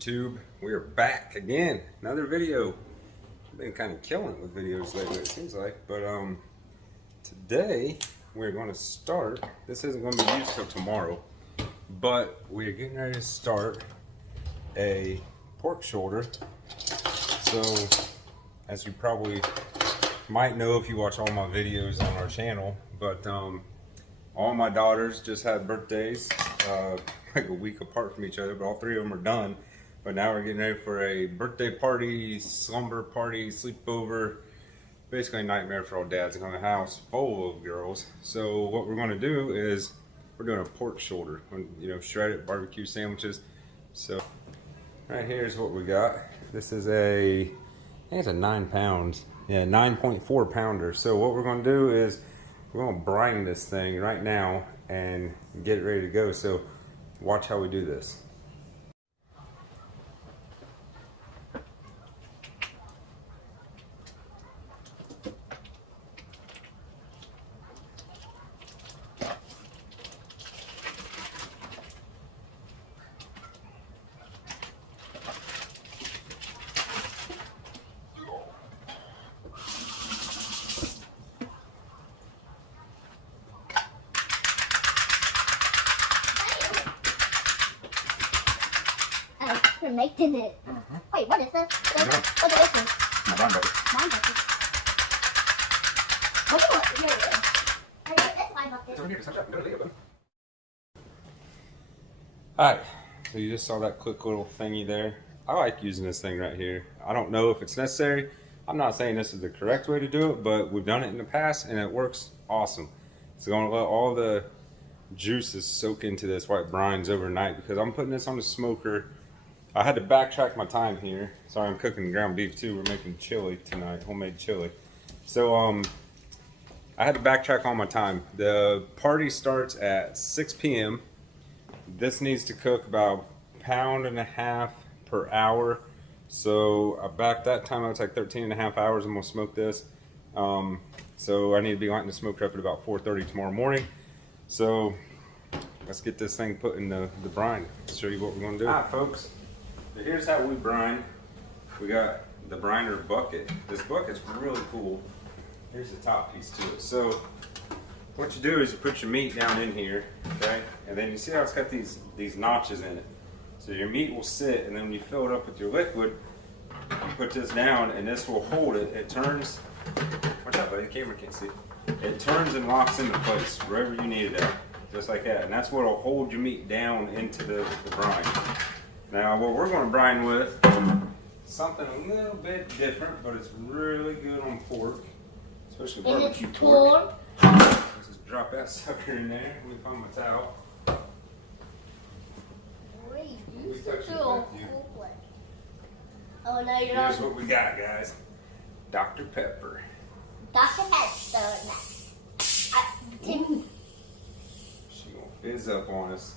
YouTube? We are back again, another video. I've been kind of killing it with videos lately, it seems like. But today we're going to start. This isn't going to be used till tomorrow, but we're getting ready to start a pork shoulder. So, as you probably might know if you watch all my videos on our channel, but all my daughters just had birthdays, like a week apart from each other, but all three of them are done. But now we're getting ready for a birthday party, slumber party, sleepover, basically a nightmare for all dads in a house full of girls. So what we're going to do is we're doing a pork shoulder, you know, shredded barbecue sandwiches. So right here is what we got. This is I think it's a 9 pounds, yeah, 9.4 pounder. So what we're going to do is we're going to brine this thing right now and get it ready to go. So watch how we do this. You're making it. Wait, what is this? What is this? My brine bucket. Mine bucket. What do you want? Here, that's my bucket. Alright, so you just saw that quick little thingy there. I like using this thing right here. I don't know if it's necessary. I'm not saying this is the correct way to do it, but we've done it in the past and it works awesome. It's going to let all the juices soak into this white brines overnight because I'm putting this on the smoker. I had to backtrack my time here. Sorry, I'm cooking ground beef too. We're making chili tonight, homemade chili. So I had to backtrack on my time. The party starts at 6 p.m. This needs to cook about 1.5 pounds per hour. So I backed that time out to like 13.5 hours. I'm gonna smoke this. So I need to be lighting the smoker up at about 4:30 tomorrow morning. So let's get this thing put in the brine. I'll show you what we're gonna do. Alright folks, so here's how we brine. We got the briner bucket. This bucket's really cool. Here's the top piece to it. So what you do is you put your meat down in here, okay? And then you see how it's got these notches in it. So your meat will sit, and then when you fill it up with your liquid, you put this down and this will hold it. It turns, watch out buddy, the camera can't see. It turns and locks into place wherever you need it at, just like that. And that's what will hold your meat down into the brine. Now what we're gonna brine with, something a little bit different, but it's really good on pork, especially barbecue pork. Let's just drop that sucker in there. Let me find my towel. Oh no, you're Here's what we got, guys. Dr. Pepper. Dr. Pepper. She gonna fizz up on us.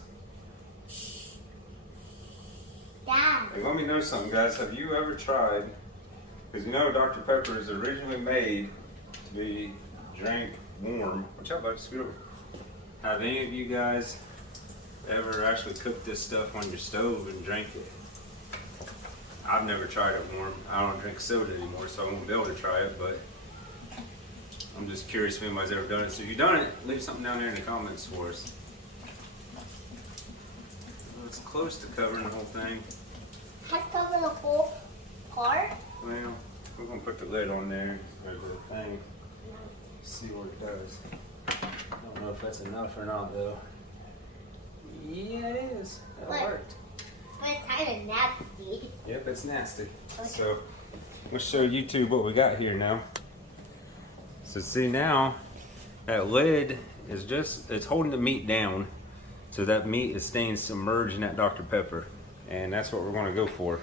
Dad. Hey, let me know something, guys. Have you ever tried? Because you know Dr. Pepper is originally made to be drank warm. Watch out, buddy. Scoot over. Have any of you guys ever actually cooked this stuff on your stove and drank it? I've never tried it warm. I don't drink soda anymore, so I won't be able to try it, but I'm just curious if anybody's ever done it. So if you've done it, leave something down there in the comments for us. Well, it's close to covering the whole thing. Let's cover the whole part. Well, we're going to put the lid on there over the thing. See what it does. I don't know if that's enough or not, though. Yeah, it is. That worked. But it's kind of nasty. Yep, it's nasty. Okay. So, let's show YouTube what we got here now. So see now, that lid is it's holding the meat down. So that meat is staying submerged in that Dr. Pepper. And that's what we're going to go for.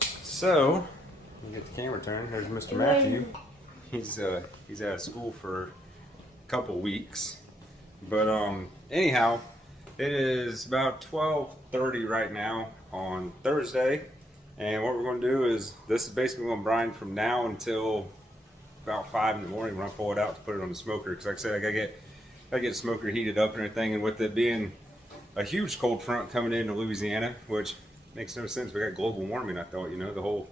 So, get the camera turned. There's Mr. Matthew. He's out of school for a couple weeks. But anyhow, it is about 12:30 right now on Thursday. And what we're going to do is, this is basically going to brine from now until about 5 in the morning when I pull it out to put it on the smoker. Because like I said, I gotta get the smoker heated up and everything. And with it being a huge cold front coming into Louisiana, which makes no sense. We got global warming, I thought, the whole,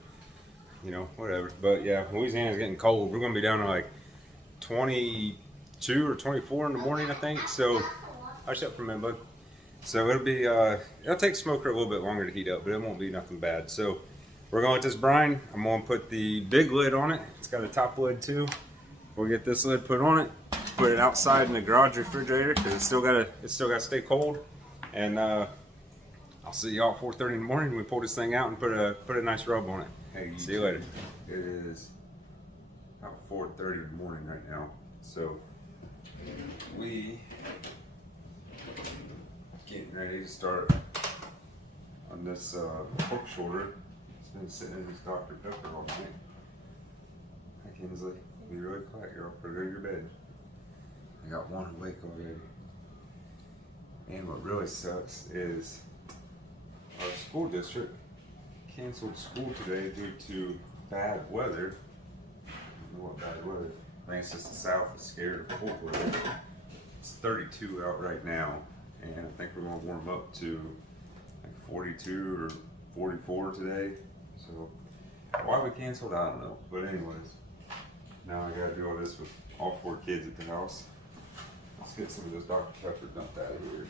whatever. But yeah, Louisiana's getting cold. We're going to be down to like 22 or 24 in the morning, I think. So, I'll shut for a minute, bud. So it'll be, it'll take smoker a little bit longer to heat up, but it won't be nothing bad. So we're going with this brine. I'm going to put the big lid on it. It's got a top lid too. We'll get this lid put on it, put it outside in the garage refrigerator because it's still got to stay cold. And I'll see y'all at 4:30 in the morning. We pull this thing out and put a nice rub on it. Hey, see you later. It is about 4:30 in the morning right now. So we getting ready to start on this pork shoulder. It's been sitting in this Dr. Pepper all night. Hi Kinsley, be really quiet, girl. Put her to your bed. I got one awake already. And what really sucks is our school district canceled school today due to bad weather. I don't know what bad weather. I think it's just the South is scared of cold weather. It's 32 out right now, and I think we're going to warm up to like 42 or 44 today. So why we canceled, I don't know. But anyways, now I got to do all this with all 4 kids at the house. Let's get some of this Dr. Pepper dumped out of here.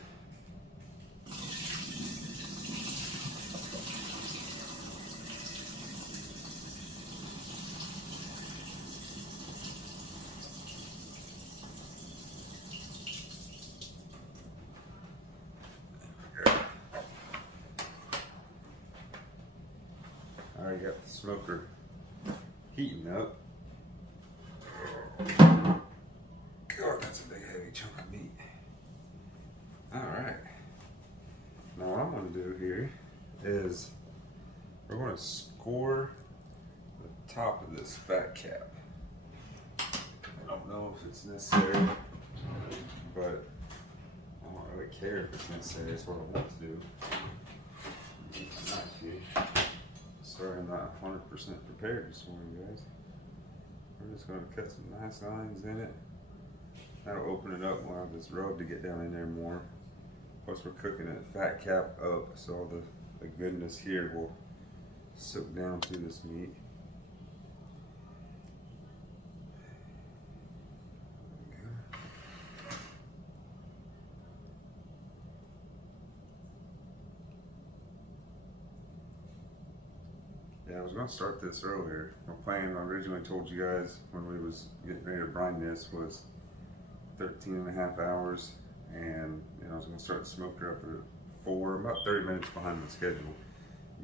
I already got the smoker heating up. God, that's a big heavy chunk of meat. Alright. Now what I'm going to do here is we're going to score the top of this fat cap. I don't know if it's necessary, but I don't really care if it's necessary. It's what I want to do. Use a knife here. Sorry I'm not 100% prepared this morning, guys. We're just going to cut some nice lines in it. That'll open it up and allow this rub to get down in there more. Plus we're cooking that fat cap up so all the goodness here will soak down through this meat. Yeah, I was going to start this earlier. My plan, I originally told you guys when we was getting ready to brine this, was 13.5 hours, and I was going to start the smoker up at 4, about 30 minutes behind the schedule.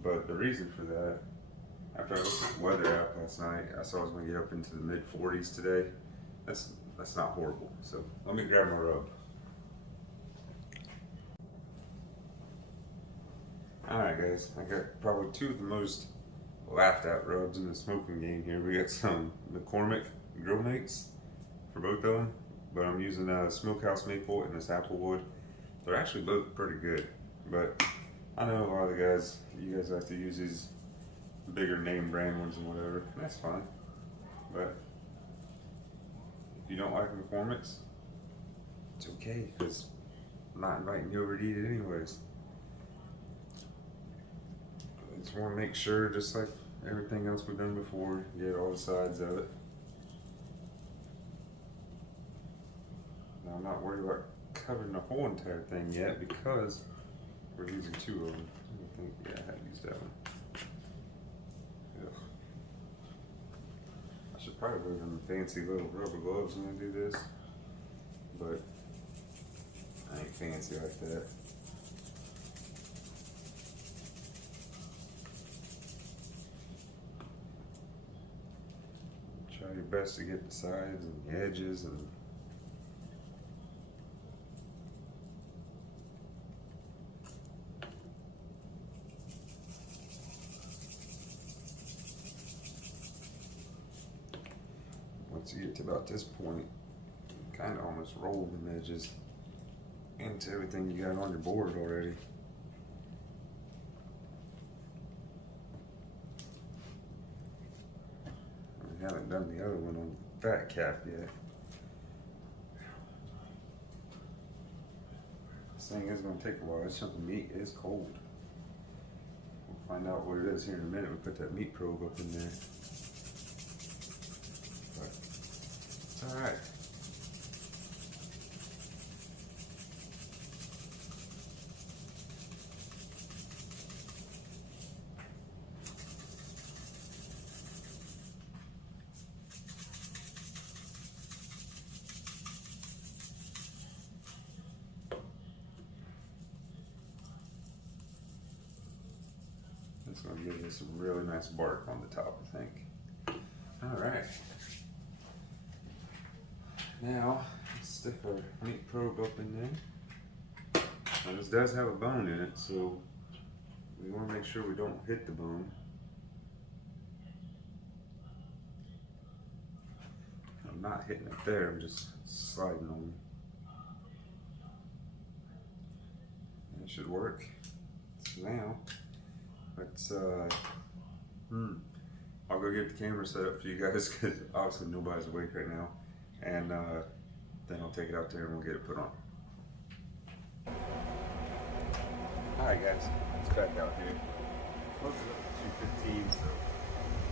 But the reason for that, after I looked at the weather app last night, I saw I was going to get up into the mid-40s today. That's not horrible. So let me grab my rub. Alright guys, I got probably 2 of the most laughed at rubs in the smoking game here. We got some McCormick grill mates for both of them, but I'm using Smokehouse Maple and this Applewood. They're actually both pretty good, but I know a lot of the guys, you guys like to use these bigger name brand ones and whatever, and that's fine. But if you don't like McCormick's, it's okay, because I'm not inviting you over to eat it anyways. I just want to make sure, just like everything else we've done before, get all the sides of it. Now I'm not worried about covering the whole entire thing yet because we're using 2 of them. I think, yeah, I have used that one. Ugh. I should probably wear them fancy little rubber gloves when I do this, but I ain't fancy like that. Try your best to get the sides and the edges and once you get to about this point, you kind of almost roll the edges into everything you got on your board already. I haven't done the other one on the fat cap yet. This thing is going to take a while. This chunk of meat is cold. find out what it is here in a minute. We put that meat probe up in there. But it's alright. It's going to give you some really nice bark on the top, I think. Alright. Now, let's stick our meat probe up in there. Now this does have a bone in it, so we want to make sure we don't hit the bone. I'm not hitting it there, I'm just sliding on it. It should work. So now, let's I'll go get the camera set up for you guys because obviously nobody's awake right now, and then I'll take it out there and we'll get it put on. Alright guys, it's back out here. Close it up to 2:15, so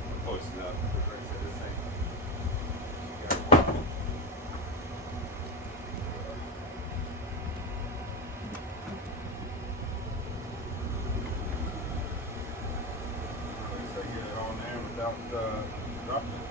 we're close enough. Like I said, this ain't. Without dropping it.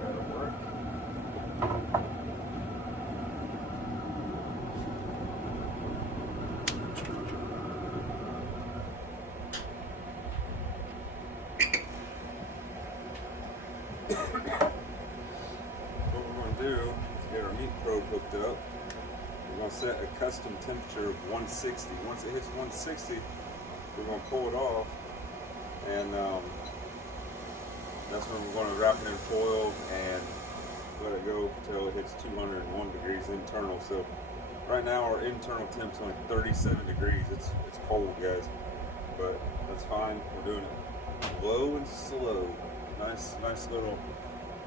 That'll work. What we're going to do is get our meat probe hooked up. We're going to set a custom temperature of 160. Once it hits 160, we're going to pull it off, and that's when we're going to wrap it in foil and let it go until it hits 201 degrees internal. So right now our internal temp's only 37 degrees. It's cold, guys, but that's fine. We're doing it low and slow. Nice little,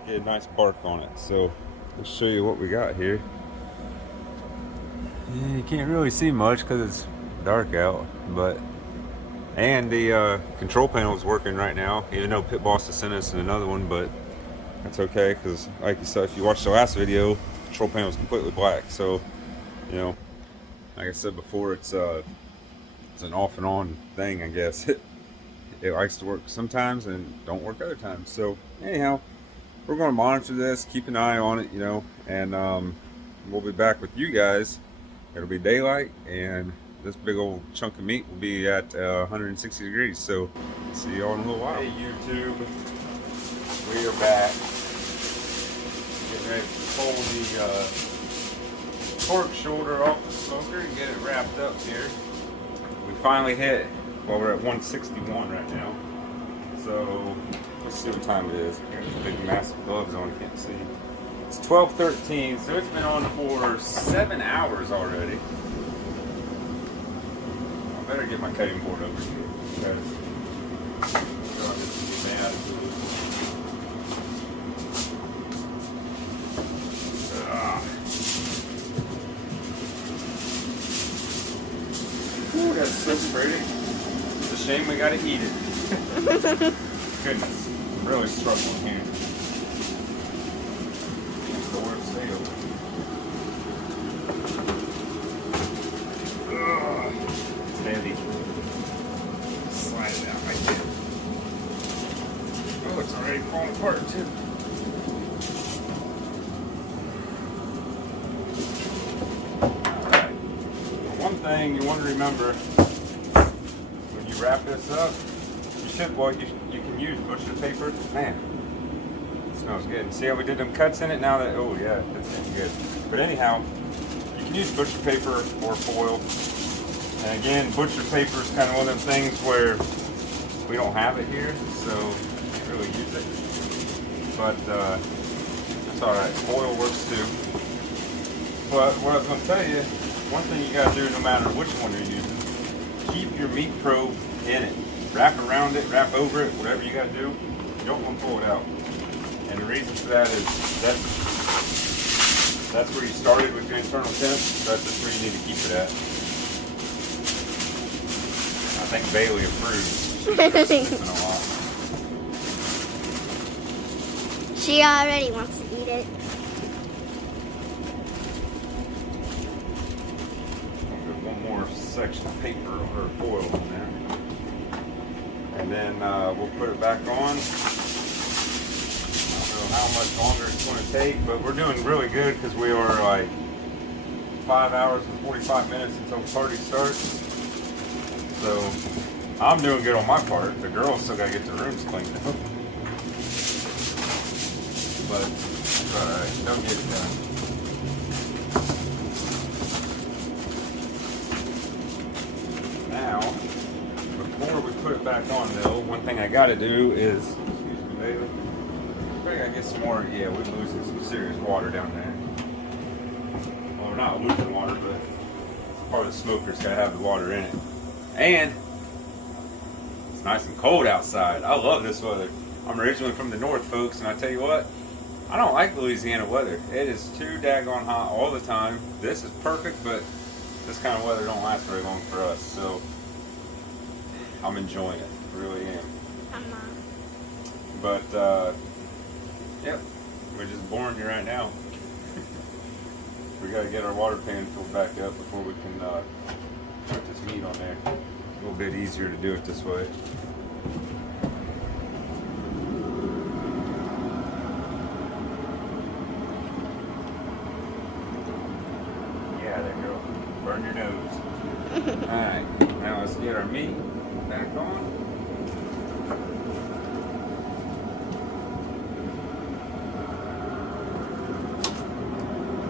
get a nice bark on it. So let's show you what we got here. Yeah, you can't really see much because it's dark out, but and the control panel is working right now, even though Pit Boss has sent us another one, but that's okay because, like you said, if you watched the last video, the control panel is completely black. So, you know, like I said before, it's an off and on thing, I guess. It likes to work sometimes and don't work other times. So anyhow, we're going to monitor this, keep an eye on it, you know, and we'll be back with you guys. It'll be daylight, and this big old chunk of meat will be at 160 degrees. So see y'all in a little while. Hey YouTube, we are back. Getting ready to pull the pork shoulder off the smoker and get it wrapped up here. We finally hit. Well, we're at 161 right now. So let's see what time it is. Got these big massive gloves on, you can't see. It's 12:13, so it's been on for 7 hours already. I better get my cutting board over here because I'll just get mad. Ooh, that's so pretty. It's a shame we gotta eat it. Goodness, I'm really struggling here. Door sale. It's heavy. Slide it out right there. Oh, it's already falling apart too. Alright. One thing you want to remember when you wrap this up, you can use butcher paper. Man, it smells good. See how we did them cuts in it? Now that, oh yeah, that's good. But anyhow, you can use butcher paper or foil. And again, butcher paper is kind of one of them things where we don't have it here, so we can't really use it. But that's alright, foil works too. But what I was going to tell you, one thing you got to do no matter which one you're using keep your meat probe in it. Wrap around it, wrap over it, whatever you got to do. You don't want to pull it out. And the reason for that is that's where you started with your internal temp. That's just where you need to keep it at. I think Bailey approves. It's been a while. She already wants to eat it. I'll put one more section of paper or foil in there. And then we'll put it back on. I don't know how much longer it's going to take, but we're doing really good because we are like 5 hours and 45 minutes until the party starts. So I'm doing good on my part. The girls still got to get their rooms cleaned up. But it's alright, they'll get it done. Now, before we put it back on though, one thing I gotta do is, excuse me baby, I gotta get some more, yeah, we're losing some serious water down there. Well, we're not losing water, but part of the smoker's gotta have the water in it. And it's nice and cold outside. I love this weather. I'm originally from the north, folks, and I tell you what, I don't like Louisiana weather. It is too daggone hot all the time. This is perfect, but this kind of weather don't last very long for us, so I'm enjoying it. Really am. But, yep, we're just boring you right now. We gotta get our water pan filled back up before we can put this meat on there. A little bit easier to do it this way. Burn your nose. Alright, now let's get our meat back on.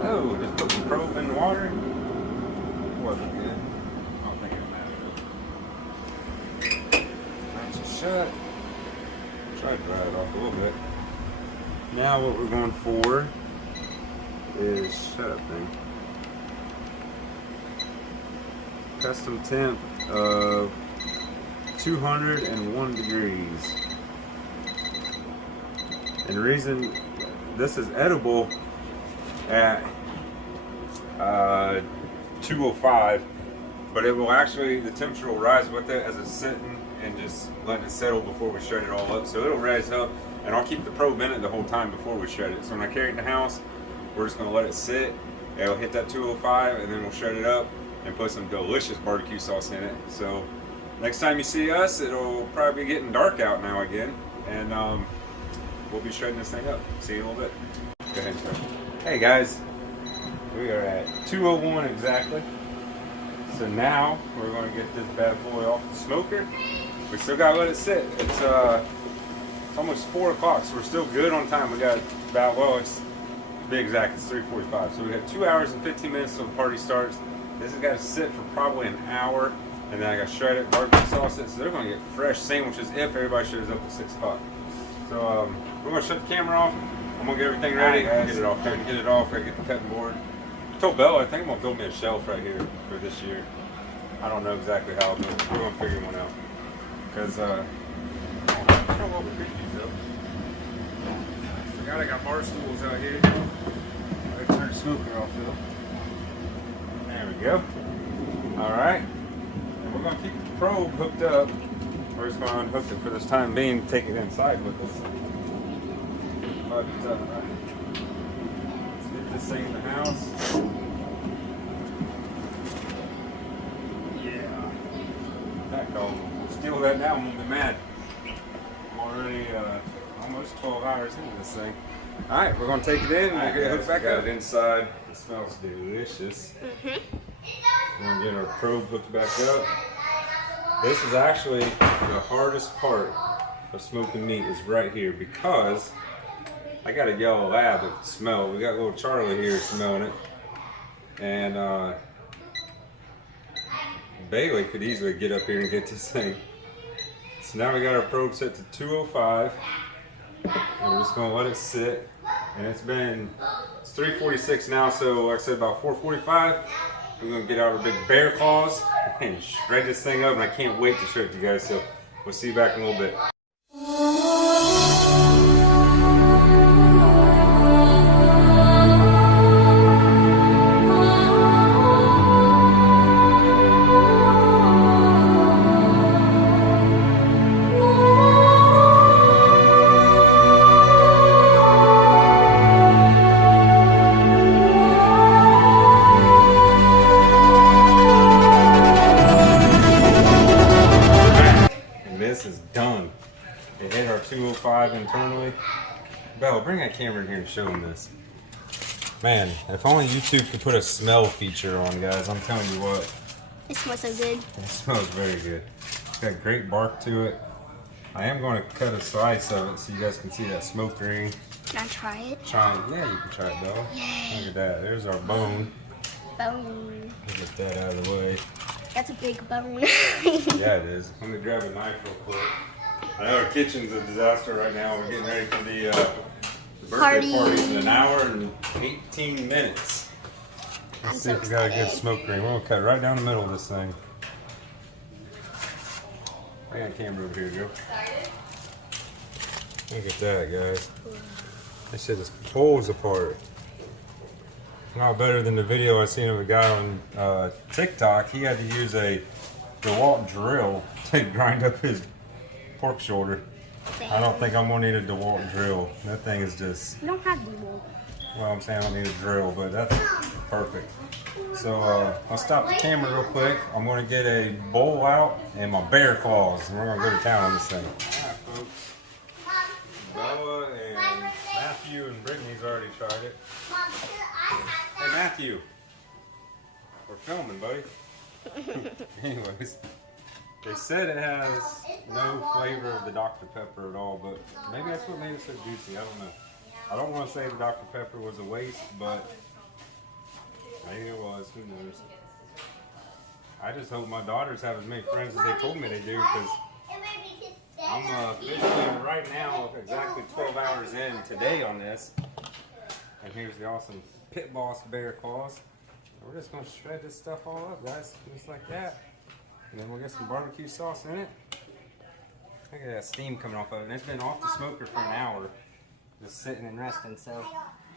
Oh, just put the probe in the water. Wasn't good. I don't think it mattered. That's a shut. Try to dry it off a little bit. Now what we're going for is, shut up thing. Custom temp of 201 degrees. And the reason this is edible at 205, but it will actually, the temperature will rise with it as it's sitting and just letting it settle before we shred it all up. So it'll rise up, and I'll keep the probe in it the whole time before we shred it. So when I carry it in the house, we're just gonna let it sit. It'll hit that 205, and then we'll shred it up and put some delicious barbecue sauce in it. So next time you see us, it'll probably be getting dark out now again, and we'll be shredding this thing up. See you in a little bit. Go ahead and start. Hey guys, we are at 201 exactly. So now we're going to get this bad boy off the smoker. We still got to let it sit. It's almost 4 o'clock, so we're still good on time. We got about, well, it's to be exact, it's 3:45. So we got 2 hours and 15 minutes till the party starts. This has got to sit for probably an hour, and then I got to shred it, barbecue sauce it. So they're going to get fresh sandwiches if everybody shows up at 6 o'clock. So we're going to shut the camera off. I'm going to get everything ready. Get it off. Get it off. I get the cutting board. I told Bella I think I'm going to build me a shelf right here for this year. I don't know exactly how, but we're going to figure one out. Because I don't know what we could use though. I forgot I got bar stools out here. I turned the smoker off though. There we go. Alright. And we're going to keep the probe hooked up. We're just going to unhook it for this time being, take it inside with us. But let's get this thing in the house. Yeah. That cold. We'll steal that now and we'll be mad. I'm already almost 12 hours into this thing. Alright, we're going to take it in and we'll get it hooked back up. It inside. It smells delicious. We're going to get our probe hooked back up. This is actually the hardest part of smoking meat is right here because I got a yellow lab that can smell. We got little Charlie here smelling it. And Bailey could easily get up here and get this thing. So now we got our probe set to 205. And we're just gonna let it sit. And it's 3:46 now, so like I said, about 4:45, We're gonna get out our big bear claws and shred this thing up, and I can't wait to show it to you guys. So we'll see you back in a little bit. This is done. It hit our 205 internally. Bella, bring that camera in here and show them this. Man, if only YouTube could put a smell feature on, guys. I'm telling you what. It smells so good. It smells very good. It's got great bark to it. I am going to cut a slice of it so you guys can see that smoke ring. Can I try it? Yeah, you can try it, Bella. Yay. Look at that. There's our bone. Bone. Get that out of the way. That's a big bone. Yeah, it is. Let me grab a knife real quick. I know our kitchen's a disaster right now. We're getting ready for the birthday party in an hour and 18 minutes. Let's see if we got a good smoke ring. We're going to cut right down the middle of this thing. I got a camera over here, Joe. Look at that, guys. This shit just pulls apart. Not better than the video I seen of a guy on TikTok. He had to use a DeWalt drill to grind up his pork shoulder. I don't think I'm gonna need a DeWalt drill. That thing is just. You don't have DeWalt. Well, I'm saying I don't need a drill, but that's perfect. So I'll stop the camera real quick. I'm gonna get a bowl out and my bear claws, and we're gonna go to town on this thing. All right, folks. Bella and Matthew and Brittany's already tried it. Hey Matthew, we're filming, buddy. Anyways, they said it has no flavor of the Dr. Pepper at all, but maybe that's what made it so juicy. I don't know. I don't want to say the Dr. Pepper was a waste, but maybe it was. Who knows? I just hope my daughters have as many friends as they told me they do, because I'm officially right now exactly 12 hours in today on this. And here's the awesome Pit Boss bear claws. We're just going to shred this stuff all up, guys, just like that. And then we'll get some barbecue sauce in it. Look at that steam coming off of it. And it's been off the smoker for an hour, just sitting and resting. So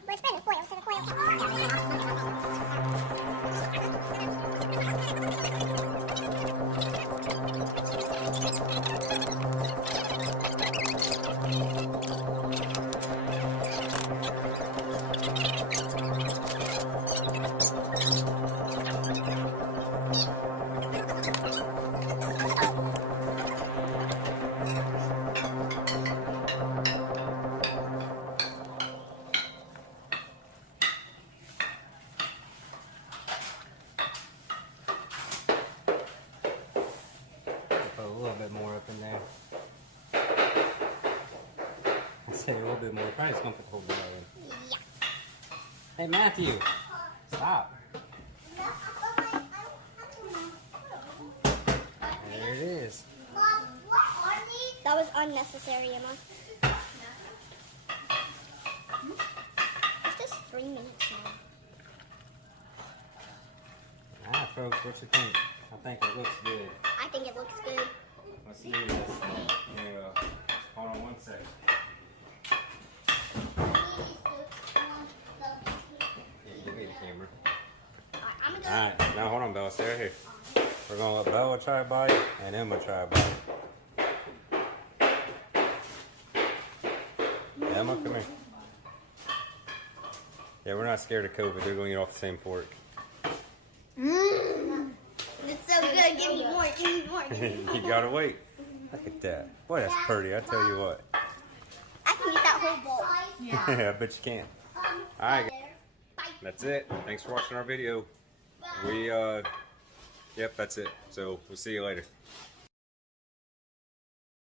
We're spending foil, so the a little bit more. Probably just gonna put the whole bottle in. Yeah. Hey Matthew, stop. There it is. That was unnecessary, Emma. It's just 3 minutes now. Alright folks, what you think? I think it looks good. I think it looks good. Let's do this. Yeah. Hold on one second. Give me the camera. Alright, now hold on, Bella. Stay right here. We're gonna let Bella try a bite and Emma try a bite. Emma, come here. Yeah, we're not scared of COVID. They're gonna eat off the same fork. Mmm. It's so good. Give me more. Give me more. Give me more. You gotta wait. Look at that. Boy, that's pretty. I tell you what. I can eat that whole bowl. Yeah, I bet you can. Alright, that's it. Thanks for watching our video. Yep, that's it. So we'll see you later.